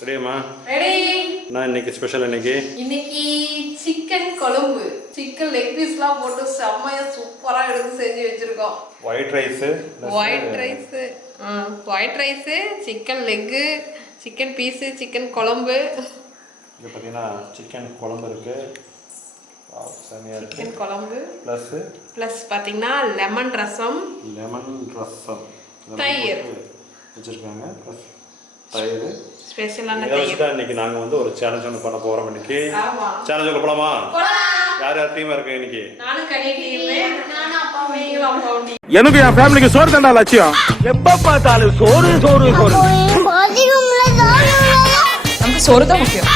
ரெடியாம்மா? Ready நான் இன்னைக்கு special இன்னைக்கு? இன்னைக்கு சிக்கன் குழம்பு. சிக்கன் லெக் பீஸ்லாம் போட்டு செம்மையா சூப்பரா எடுத்து செஞ்சு வச்சிருக்கோம். White rice white rice white rice chicken leg chicken piece chicken குழம்பு. இது பார்த்தீங்கன்னா சிக்கன் குழம்பு இருக்கு Wow, செமையா இருக்கு. சிக்கன் குழம்பு ப்ளஸ்ஸு ப்ளஸ் பார்த்தீங்கன்னா லெமன் ரசம் லெமன் ரசம் தயிர். வச்சிருக்காங்க ப்ளஸ் தயிர் ஸ்பெஷலான தயிர் இன்னைக்கு நாங்கள் வந்து ஒரு சேலஞ்ச் ஒன்று பண்ண போகிறோம் இன்னைக்கு ஆமா சேலஞ்சுக்கு போகலாமா யார் யார் டீமாக இருக்கு இன்னைக்கு எனக்கு என் ஃபேமிலிக்கு சோறு தண்டா லட்சியம் எப்ப பார்த்தாலும் சோறு சோறு சோறு நமக்கு சோறு தான் முக்கியம்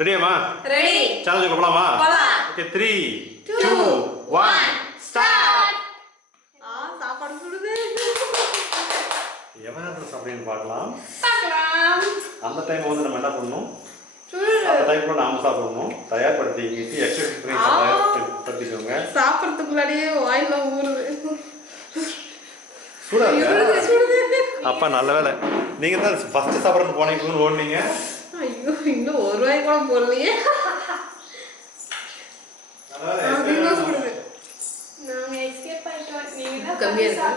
ரெடியாம்மா? ரெடி சேலஞ்சுக்கு போகலாமா போலாம். Okay three two one start ஆ சாப்பாடு சுடுது. எவன் அப்படின்னு பார்க்கலாம். பார்க்கலாம். அந்த டைம் வந்து நம்ம என்ன பண்ணணும்? அந்த டைம்ல நாம சாப்பிடணும். தயார்படுத்திக்கிட்டு எக்ஸசைஸ் பண்ணி ஆ. தயார்படுத்திக்கோங்க. சாப்பிட்றதுக்கு முன்னாடியே வாயில ஊறுது. சூடா அப்பா நல்ல வேலை. நீங்க தான் ஃபர்ஸ்ட் சாப்பிடணும் போனீங்க ஓடுனீங்க. ஐயோ இன்னும் ஒரு வாய் கூட போடலையே. கம்மியா இருக்கு.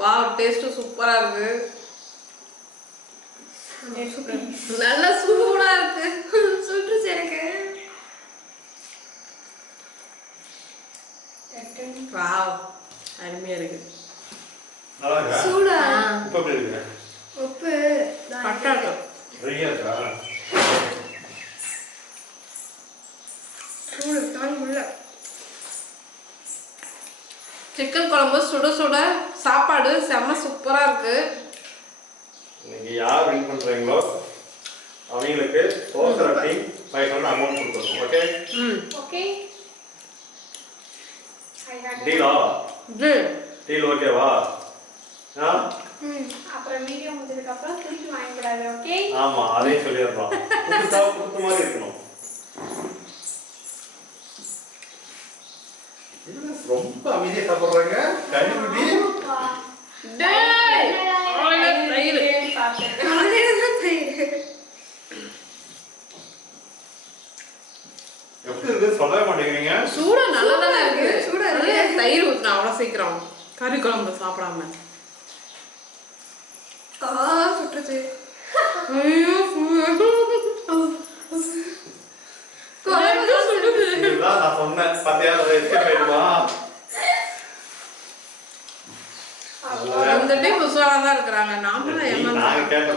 வாவ் டேஸ்ட் சூப்பரா இருக்கு. நல்ல சூடா இருக்கு. சுட்டுச்சு எனக்கு. வாவ் அருமையா இருக்கு. சூடா. உப்பு பட்டாட்டம் ரெடியா இருக்கா சூடு தாங்க முடியல. சிக்கன் குழம்பு சுட சுட சாப்பாடு செம்ம சூப்பரா இருக்கு. இன்னைக்கு யார் வின் பண்றீங்களோ அவங்களுக்கு dosa team five hundred amount கொடுத்துருவோம் ஓகே ம். ஓகே டீலா டீல் ஓகேவா ஆ? அப்புறம் வீடியோ முடிஞ்சதுக்கு அப்புறம் திருப்பி வாங்கக்கூடாது ஓகே? ஆமா அதையும் சொல்லிடுறோம். புதுசா கொடுத்த மாதிரி இருக்கணும். என்ன ரொம்ப அமைதியா சாப்பிடுறாங்க? கழிவுடி எப்படி இருக்கு? சொல்லவே மாட்டேங்கிறீங்க. சூடா நல்லா தானே இருக்கு. சூடா தயிர் ஊத்துனா அவ்வளவு சீக்கிரம். கறி குழம்பு சாப்பிடாம.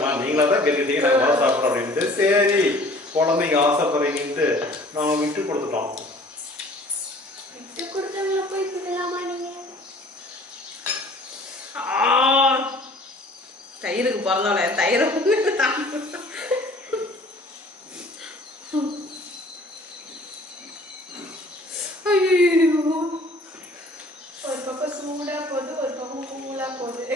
நான் நீங்களா தான் கேட்டுட்டீங்க நாங்க வர சாப்பிடுறோம் அப்படின்ட்டு. சரி குழந்தைங்க ஆசைப்படுறீங்கன்ட்டு நாங்க விட்டு கொடுத்துட்டோம் விட்டு கொடுத்தவங்கள போய் விடலாமா நீங்க ஆ, தயிருக்கு பிறந்தவள தயிர் ஐயோ ஒரு பக்கம் சூடா போகுது ஒரு பக்கம் கூலா போகுது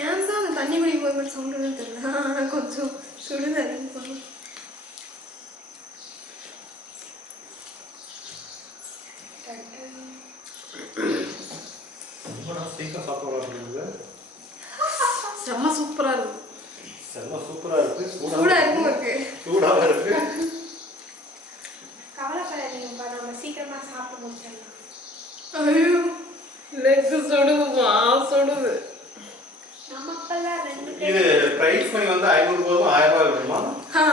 ஏன் தான் அந்த தண்ணி குடிக்கும் போது மட்டும் சவுண்டுன்னு தெரியல ஆனால் கொஞ்சம் சுடுது அதிகமாக ரொம்ப சீக்கிரம் சாப்பிடுறோம் அப்படிங்கிறது செம்ம சூப்பரா இருக்கு செம்ம சூப்பரா இருக்கு சூடா சூடா இருக்கும் இருக்கு. சூடாக இருக்கு கவலைப்படாதீங்கப்பா நம்ம சீக்கிரமா சாப்பிட்டு முடிச்சிடலாம். ஐயோ சுடுது ரெண்டு இது பிரைஸ் மணி வந்து ஐநூறு ஆயிரம் ரூபாய் இருக்குமா ஆ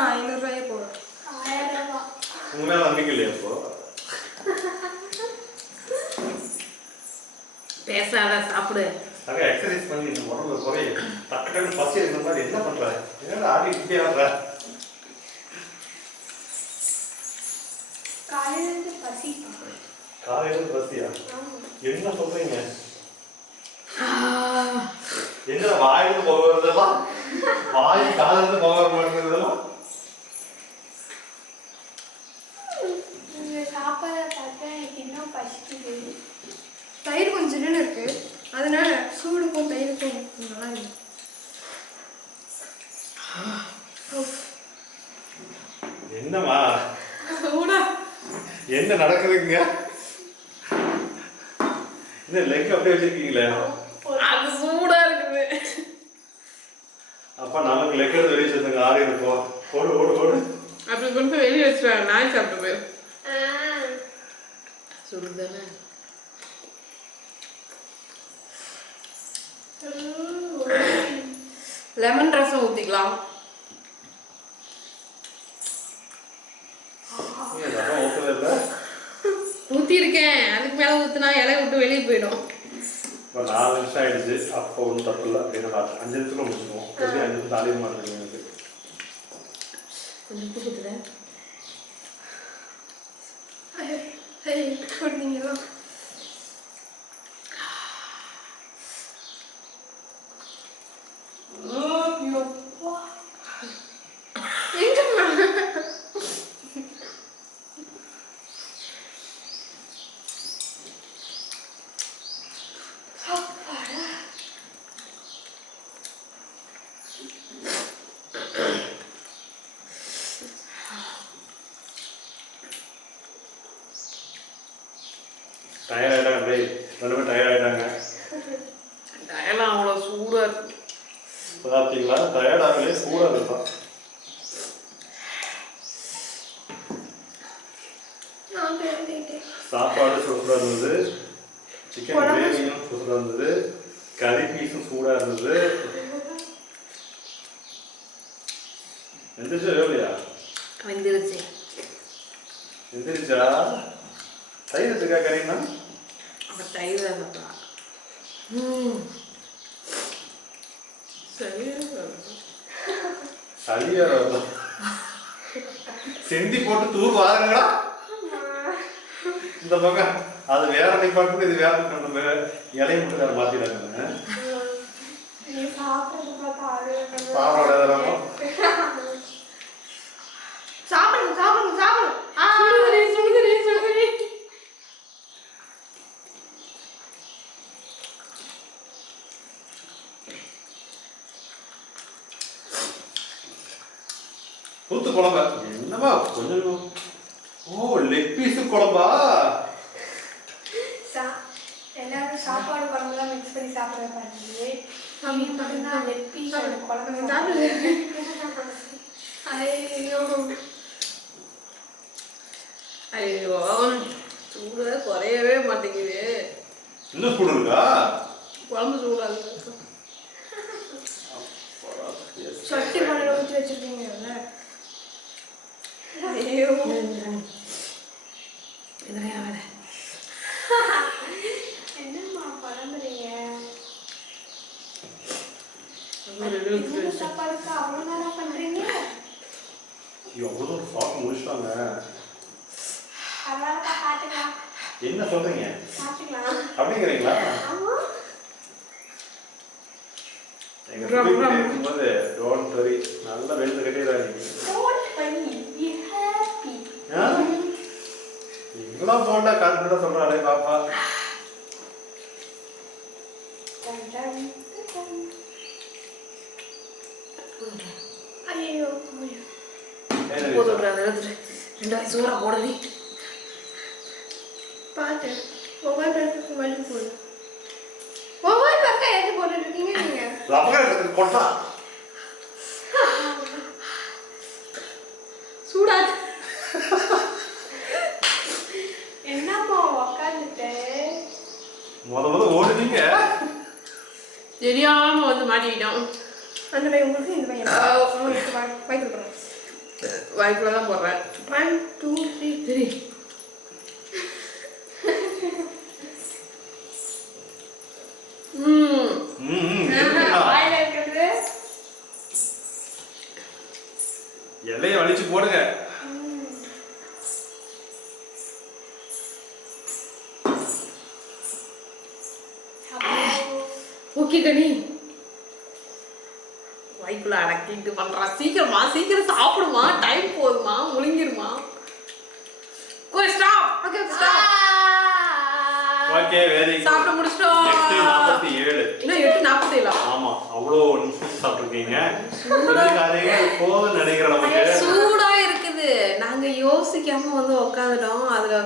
போடும் ஆயிரம் ரூபாய். நம்பிக்கை இல்லையா இப்போ? பேசாத சாப்பிடு. எக்ஸசைஸ் பண்ணி இந்த உடம்புல குறை டக்குன்னு பசி மாதிரி என்ன என்னடா ஆடிக்கிட்டே ஆடுற காலையில இருந்து பசி காலையில பசியா என்ன சொல்றீங்க? என்ன வாயிலிருந்து போக வருதெல்லாம் வாய் காலிலிருந்து போக வர மாட்டேங்கிறதெல்லாம் நீங்க சாப்பாட பார்த்தா எனக்கு இன்னும் பசிக்குது. தயிர் கொஞ்சம் ஜில்லுன்னு இருக்கு? அதனால சூடுக்கும் தயிருக்கும் நல்லா இருக்கு. என்னம்மா? என்ன நடக்குதுங்க? இந்த லெக் அப்படியே வச்சிருக்கீங்களே? அது சூடா இருக்குது. அப்பா நமக்கு லெக் எடுத்து வெளியே வச்சிருந்தாங்க ஆறி இருக்கும் ஓடு ஓடு ஓடு. அப்படி கொண்டு போய் வெளியே வச்சுருவாங்க நாய் சாப்பிட்டு ஆ, சுடுதானே லெமன் ரசம் ஊற்றிக்கலாம் ஏன் ரசம் ஊத்தவே இல்லை ஊற்றிருக்கேன் அதுக்கு மேலே ஊற்றினா இலை விட்டு வெளியே போயிடும். இப்போ நாலு நிமிஷம் ஆயிடுச்சு. அப்போ ஒன்றும் தப்பு இல்லை அப்படின்னு அஞ்சு நிமிஷத்துல முடிச்சுக்குவோம் எப்படி அஞ்சு நிமிஷம் தாலிய மாட்டேங்க எனக்கு? கொஞ்சம் குத்துறேன் ஐயோ, ஐயோ, கொடுத்தீங்களா? டயர்ட் ஆகிட்டாங்க அப்படியே ரெண்டு பேரும் டயர்ட் ஆகிட்டாங்க டயலாம் அவ்வளோ சூடாக இருக்கு. பார்த்தீங்களா? டயர்ட் ஆகலே சூடாக இருப்பான். சாப்பாடு சூப்பராக இருந்தது. சிக்கன் கிரேவியும் சூப்பராக இருந்தது. கறி பீஸும் சூடாக இருந்தது. எந்திரிச்சா இல்லையா எந்திரிச்சா? தயிர் இருக்கா கறினா தயிர் சரியா சளியா. செந்தி போட்டு தூர் வாருங்களா இந்த பக்கம். அது வேற டிபார்ட்மெண்ட் இது வேற டிபார்ட்மெண்ட் இலையை மட்டும் வேற மாத்திடுறாங்க. சாப்பாடு எதெல்லாமோ சாப்பிடுங்க சாப்பிடுங்க சாப்பிடுங்க ஆ, சுடுதடி சுடுதடி சுடுதடி ஊத்து குழம்பா? என்னவா கொஞ்சம் ஓ லெக் பீஸ் குழம்பா? சா- எல்லாரும் சாப்பாடு குழம்புலாம் மிக்ஸ் பண்ணி சாப்பிட பாருங்க அவங்க மட்டும்தான் லெக் பீஸ் குழம்பு சாப்பிடுங்க ஐயோ சூடு குறையவே மாட்டேங்குது. இன்னும் சூடு இருக்கா குழம்பு சூடாக இருக்கு. சொட்டி மணல ஊற்றி வச்சிருக்கீங்கல்ல. ஐயோ இதனையா வேலை என்னம்மா பரம்புறீங்க ரெண்டு நிமிஷம் இந்த வச்சு. சாப்பாடுக்கு அவ்வளோ நேரம் பண்றீங்க எவ்வளோ சாப்பிட்டு முடிச்சிட்டாங்க பரவாயில்ல பார்த்துக்கலாம் என்ன சொல்றீங்க பார்த்துக்கலாம் அப்படிங்கிறீங்களா ஆமா எங்க ரம், சுத்தி ரம். இருக்கும்போது டோன்ட் வரி நல்லா வெளுத்து கட்டிடுறாங்க டோன்ட் பண்ணி பி ஹாப்பி இவ்வளோ போண்டா கான்ஃபிடண்டாக சொல்கிறாளே பாப்பா ஐயோ ஏன் போதும் விட்றா, அதை எடுத்துட்டு. ரெண்டாவது சோறா போடவே பாத்து ஒவ்வொரு பேருக்கு வழி போடு ஒவ்வொரு பக்கம் எடுத்து போட்டுட்டு இருக்கீங்க நீங்க லபகா கொட்டா சூடாச்சு என்னம்மா உக்காந்துட்டு முத முத ஓடுனீங்க தெரியாம வந்து மாட்டிக்கிட்டோம். அந்த பையன் உங்களுக்கு இந்த பையன் வாய்ப்புல தான் போடுறேன். ஒன் டூ த்ரீ இருக்கிறது. இலைய வலிச்சு போடுங்க. கனி வாய்க்குள்ள அடக்கிட்டு பண்றா. சீக்கிரமா சீக்கிரம் சாப்பிடுமா. டைம் போதுமா முழுங்கிருமா. Go stop okay stop okay very சாப்பிட்டு முடிச்சிட்டோம். எட்டு நாற்பத்தி ஏழு. இன்னும் எட்டு நாற்பத்தேழா? ஆமா அவ்வளோ நிமிஷம் சாப்பிட்ருக்கீங்க காரியங்க போதும் நினைக்கிறேன் நமக்கு. சூடா இருக்குது. அப்படி யோசிக்காம வந்து உக்காந்துட்டோம். அதுல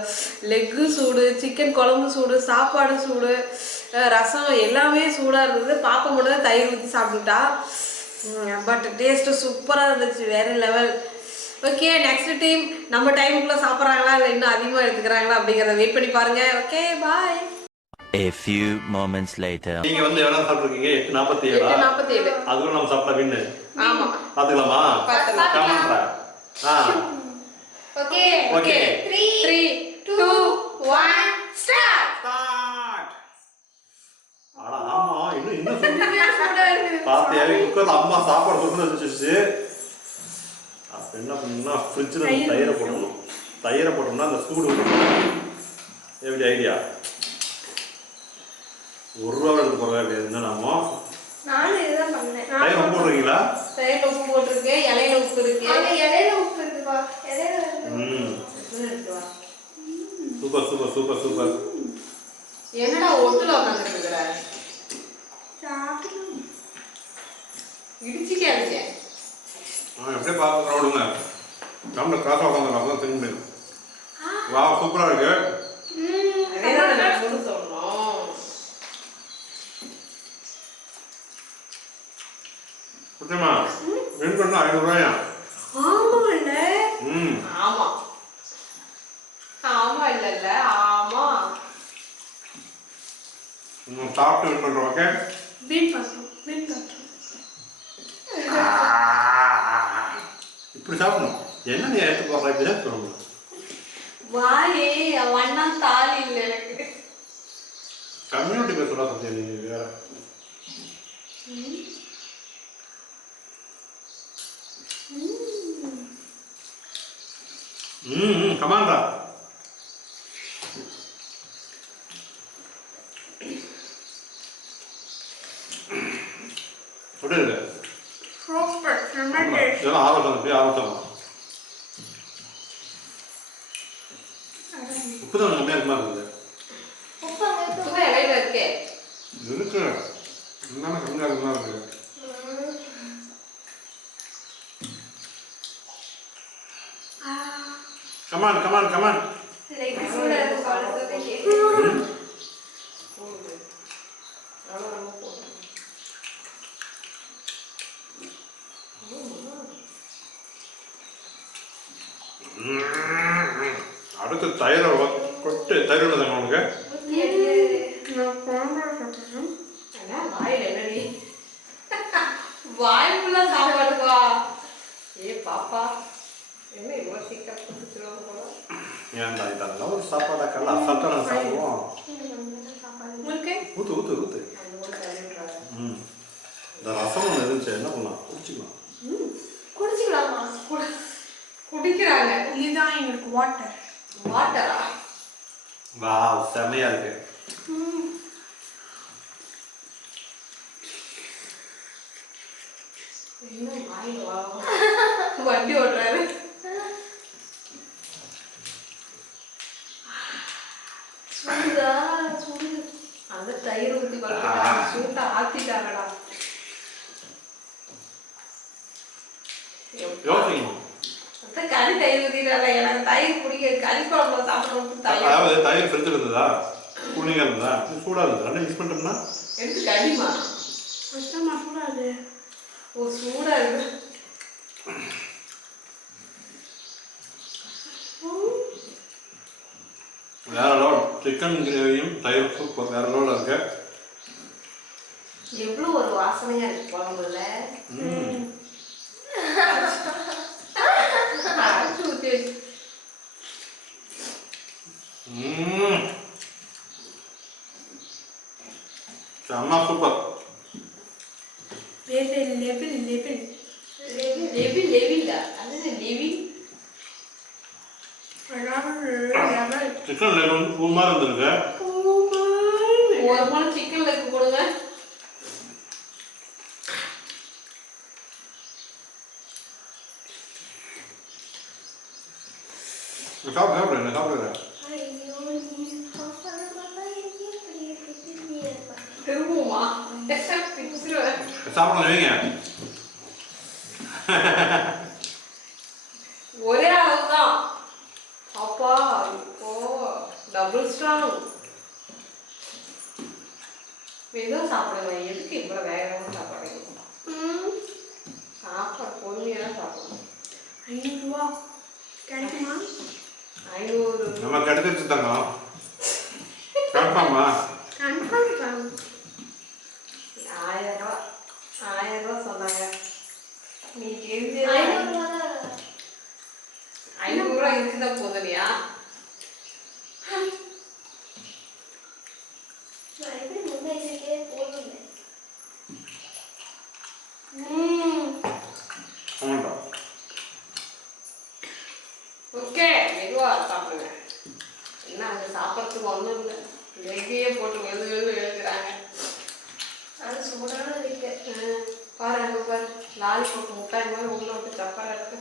லெக்கு சூடு சிக்கன் குழம்பு சூடு சாப்பாடு சூடு. ரசம் எல்லாமே சூடா இருந்தது. பாப்பா மட்டும் தான் தயிர் ஊற்றி சாப்பிட்டுட்டா. பட் டேஸ்ட்டு சூப்பராக இருந்துச்சு வேற லெவல் ஓகே நெக்ஸ்ட் டைம் நம்ம டைமுக்குள்ள சாப்பிட்றாங்களா இல்லை இன்னும் அதிகமாக எடுத்துக்கிறாங்களா அப்படிங்கிறத வெயிட் பண்ணி பாருங்க. Okay bye A few moments later. நீங்க வந்து எவ்வளவு சாப்பிட்டுருக்கீங்க? எட்டு நாற்பத்தி ஏழா நாற்பத்தி ஏழு அதுக்குள்ள நம்ம சாப்பிட்டா வின்னு ஆமா. பாத்துக்கலாமா? ஆ. Okay okay three three two one start start அட ஆமா இன்னும் இன்னும் சொல்லு. சூடா பாத்தியா குக்கர்ல அம்மா சாப்பாடு கொடுத்து வச்சுச்சு அப்ப என்ன பண்ணணும்னா ஃப்ரிட்ஜில் தயிரை போடணும். தயிரை போட்டோம்னா அந்த சூடு. எப்படி ஐடியா ஒரு ரூபா எடுத்து போக கிடையாது என்ன நாமோ? நானும் இதுதான் பண்ணேன். தயிர் ரொம்ப போடுறீங்களா? தயிர் உப்பு இலையில உப்பு இருக்கு. இருக்குப்பா. Super super super super. என்னடா ஒட்டுல உட்காந்துட்டு இருக்கிற இடிச்சுக்காதீங்க. ஆ எப்படியே பார்த்து விடுங்க நம்ம கிளாஸ் திரும்ப முடியும். வா சூப்பரா இருக்கு. நான் குட்டிமா வின் பண்ணா ஐநூறுரூவாயா ஆமால ம். ஆமா. ஆமா இல்ல இல்ல. ஆமா. ம், சாப்பிட்டு வின் பண்ணுறோம் ஓகே? வீட் பண்றோம் வீட் பண்றோம் இப்படி சாப்பிடணும். என்ன நீ எடுத்து போடுற? இப்படி தான் சொல்லணும் வாயே வண்ணா தாலி இல்ல எனக்கு. கம்யூனிட்டி பேர் சொல்ல சத்தியா நீ வேற. ம் கமாண்டா எப்படி இருக்கு சூப்பர் செம்ம ஆமா, டேஸ்ட் இதெல்லாம் ஆரோக்கியம் அப்படியே ஆரோக்கியம் உப்பு தான் கம்மியாக இருக்க மாதிரி இருக்குது? இருக்கு. என்னென்ன கம்மியாக இருக்க மாதிரி இருக்குது? ஆ, come on come on come on leg சூடா இருக்கு பழத்துக்கு. அடுத்து தயிரை கொட்டு. தயிர் உள்ள தாங்க உனக்கு? நான் குழம்புல சாப்பிடுறேன். அண்ணா, வாயில என்னடி வாய் ஃபுல்லா சாப்பாடுப்பா ஏ பாப்பா என்ன இவ்வளவு சீக்கிரம் கொடுத்துருவாங்க போல ஏன்டா இதெல்லாம் ஒரு சாப்பிடுவோம் அந்த கூட தருன்றாங்க ம். இந்த ரசம் ஒன்று இருந்துச்சு. என்ன பண்ணலாம்? குடிச்சிக்கலாமா. குடிக்கிறாங்க. இதுதான் எங்களுக்கு வாட்டர் வாட்டரா வா செமையா இருக்கு. இன்னும் வாயில வா? வண்டி ஓட்டுறாரு. சூடா சூடு. அந்த தயிர் ஊத்தி பழக்கிட்டாங்க சூட்டை ஆத்திட்டாங்கடா. யோசிக்கணும் கறி தயிர் ஊத்திட்டாங்க. எனக்கு தயிர் பிடிக்க கறி குழம்புல சாப்பிடணும் தயிர். அதாவது தயிர் ஃப்ரிட்ஜில் இருந்ததா? கூலிங்காக இருந்ததா? இது சூடாக இருந்தது? மிக்ஸ் பண்ணிட்டோம்னா? எடுத்து கடிமா கஷ்டமா சூடாது. ஓ சூடா இருக்கு. வேற லெவல் சிக்கன் கிரேவியும் தயிர் சூப்பர் வேற லெவலில் இருக்கு? எவ்வளவு ஒரு வாசனையா இருக்கு குழம்புல ம் அரைச்சு ஊத்தி வச்சு ம் செம்ம சூப்பர் லெவல் லெவல் லெவல் லெவி லெவில அது லெவி லெவல் சிக்கன் லேக் வந்து பூ மாதிரி இருந்திருக்கு. ஒரு மூணு சிக்கன் லெக் கொடுங்க. சாப்பிட சாப்பிடு. சாப்பிடணும் வைங்க ஒரே அளவு தான் அப்பா இப்போ டபுள் ஸ்ட்ராங் மெதுவாக சாப்பிடுங்க. எதுக்கு இவ்வளோ வேகமாக சாப்பிடுறீங்க சாப்பாடு பொறுமையாக சாப்பிடணும் ஐநூறுரூவா கிடைக்குமா? ஐநூறு. நம்ம கிடைச்சிருச்சு தாங்க கன்ஃபார்மா கன்ஃபார்ம் ஆயிரம் ரூபா ஆயிரம் ரூபா சொன்னாங்க நீ ஐநூறுரூவா இருக்குதா போதுலையா நான் எப்படி முன்னெச்சரிக்கையே போதும் ஆமாண்டா ஓகே மெதுவாக சாப்பிடுங்க என்ன அங்கே சாப்பிட்றதுக்கு ஒன்றும் இல்லை லெக்கையே போட்டு வெளு வெளு எழுதுறாங்க அது சூடான இருக்கு பாரு அங்கே பாரு லாலி போட்டு முட்டாய் மாதிரி உள்ள விட்டு சப்பாரா இருக்கு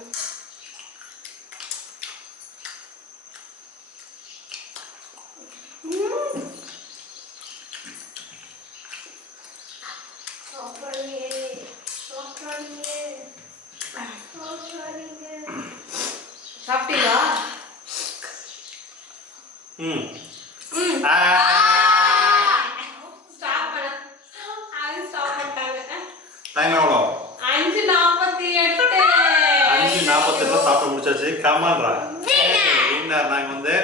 சாப்பிடாதீங்க சாப்பிடாதீங்க சாப்பிடாதீங்க சாப்பிட்டீங்களா? ம். டைம் எவ்வளோ? அஞ்சு நாற்பத்தி எட்டு. அஞ்சு நாற்பத்தெட்டு சாப்பிட்டு முடிச்சாச்சு. கமான்றா வின்னர் நாங்கள் வந்து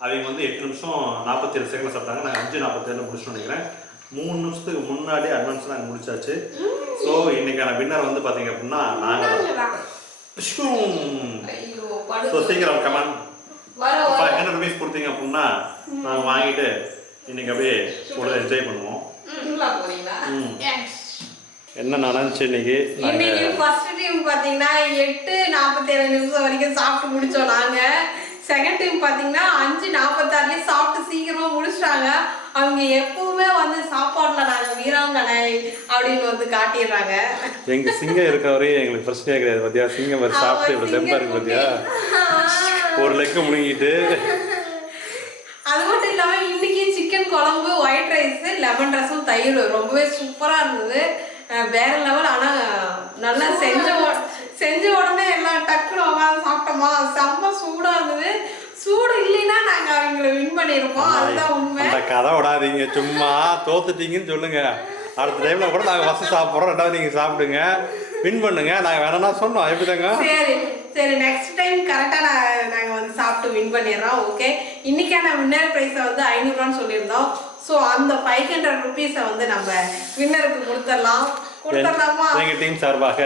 அவங்க வந்து எட்டு நிமிஷம் நாற்பத்தி ஏழு செகண்ட் சாப்பிட்டாங்க. நாங்கள் அஞ்சு நாற்பத்தேழு முடிச்சோம்னு நினைக்கிறேன். மூணு நிமிஷத்துக்கு முன்னாடி அட்வான்ஸ் நாங்கள் முடிச்சாச்சு. ஸோ இன்னைக்கான வின்னர் வந்து பார்த்தீங்க அப்படின்னா நாங்கள் ஸோ சீக்கிரம் வர ஃபைவ் ஹண்ட்ரட் ருபீஸ் கொடுத்தீங்க அப்படின்னா நாங்கள் வாங்கிட்டு இன்னைக்கு அப்படியே கூட என்ஜாய் பண்ணுவோம். என்ன நடந்துச்சு இன்னைக்கு? இன்னைக்கு நாங்கள் ஃபர்ஸ்ட் டீம் பாத்தீங்கன்னா எட்டு நாற்பத்தி ஏழு நிமிஷம் வரைக்கும் சாப்பிட்டு முடிச்சோம் நாங்க. செகண்ட் டீம் பாத்தீங்கன்னா அஞ்சு நாற்பத்தாறுலயே சாப்பிட்டு சீக்கிரமா முடிச்சிட்டாங்க. அவங்க எப்பவுமே வந்து சாப்பாடுல நாங்க வீராங்கனை அப்படின்னு வந்து காட்டிடுறாங்க. எங்க சிங்கம் இருக்க வரையும் எங்களுக்கு பிரச்சனையே கிடையாது பாத்தியா? சிங்கம் மாதிரி சாப்பிட்டு இவ்வளோ தெம்பா இருக்கு பாத்தியா? ஒரு லெக்கு முழுங்கிட்டு. அது மட்டும் இல்லாம இன்னைக்கு சிக்கன் குழம்பு ஒயிட் ரைஸ் லெமன் ரசம் தயிர் ரொம்பவே சூப்பரா இருந்தது. வேற லெவல் ஆனா நல்லா செஞ்ச செஞ்ச உடனே எல்லாம் டக்குனு உட்காந்து சாப்பிட்டோமா? செம்ம சூடா இருந்தது. சூடு இல்லைன்னா நாங்க அவங்கள வின் பண்ணியிருப்போம். அதுதான் உண்மை. கதை விடாதீங்க. சும்மா தோத்துட்டீங்கன்னு சொல்லுங்க. அடுத்த டைம்ல கூட நாங்க ஃபர்ஸ்ட் சாப்பிட்றோம். ரெண்டாவது நீங்க சாப்பிடுங்க. வின் பண்ணுங்க. நாங்க வேணா சொன்னோம். எப்படிதாங்க சரி. சரி நெக்ஸ்ட் டைம் கரெக்டாக நான் நாங்கள் வந்து சாப்பிட்டு வின் பண்ணிடுறோம். ஓகே இன்னைக்கான வின்னர் ப்ரைஸை வந்து ஐநூறுரூவான்னு சொல்லியிருந்தோம். ஸோ அந்த ஃபைவ் ஹண்ட்ரட் ருபீஸை வந்து நம்ம வின்னருக்கு கொடுத்துடலாம். கொடுத்துடலாமா? எங்க டீம் சார்பாக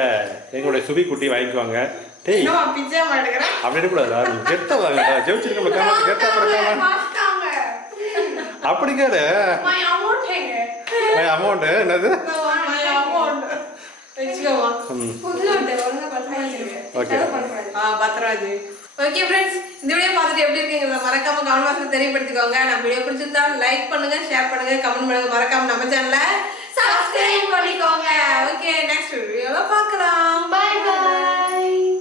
எங்களுடைய சுபி குட்டி வாங்கிக்குவாங்க. டேய் பிச்சை மாட்டேங்கிறேன் அப்படி கூடாது கெத்த வாங்கடா ஜெயிச்சிருக்கோம் காரணம் கெத்தா பிறக்காம அப்படி அமௌண்ட் என்னது? அமௌண்ட் வச்சுக்கோமா. ஓகே ஃப்ரெண்ட்ஸ் இந்த வீடியோ பார்த்துட்டு எப்படி இருக்கீங்க மறக்காம கமெண்ட் பாக்ஸ்ல தெரியப்படுத்திக்கோங்க. நம்ம வீடியோ பிடிச்சிருந்தா லைக் பண்ணுங்க ஷேர் பண்ணுங்க கமெண்ட் பண்ணுங்க. மறக்காம நம்ம சேனலை சப்ஸ்கிரைப் பண்ணிக்கோங்க. ஓகே நெக்ஸ்ட் வீடியோல பார்க்கலாம். பாய் பாய்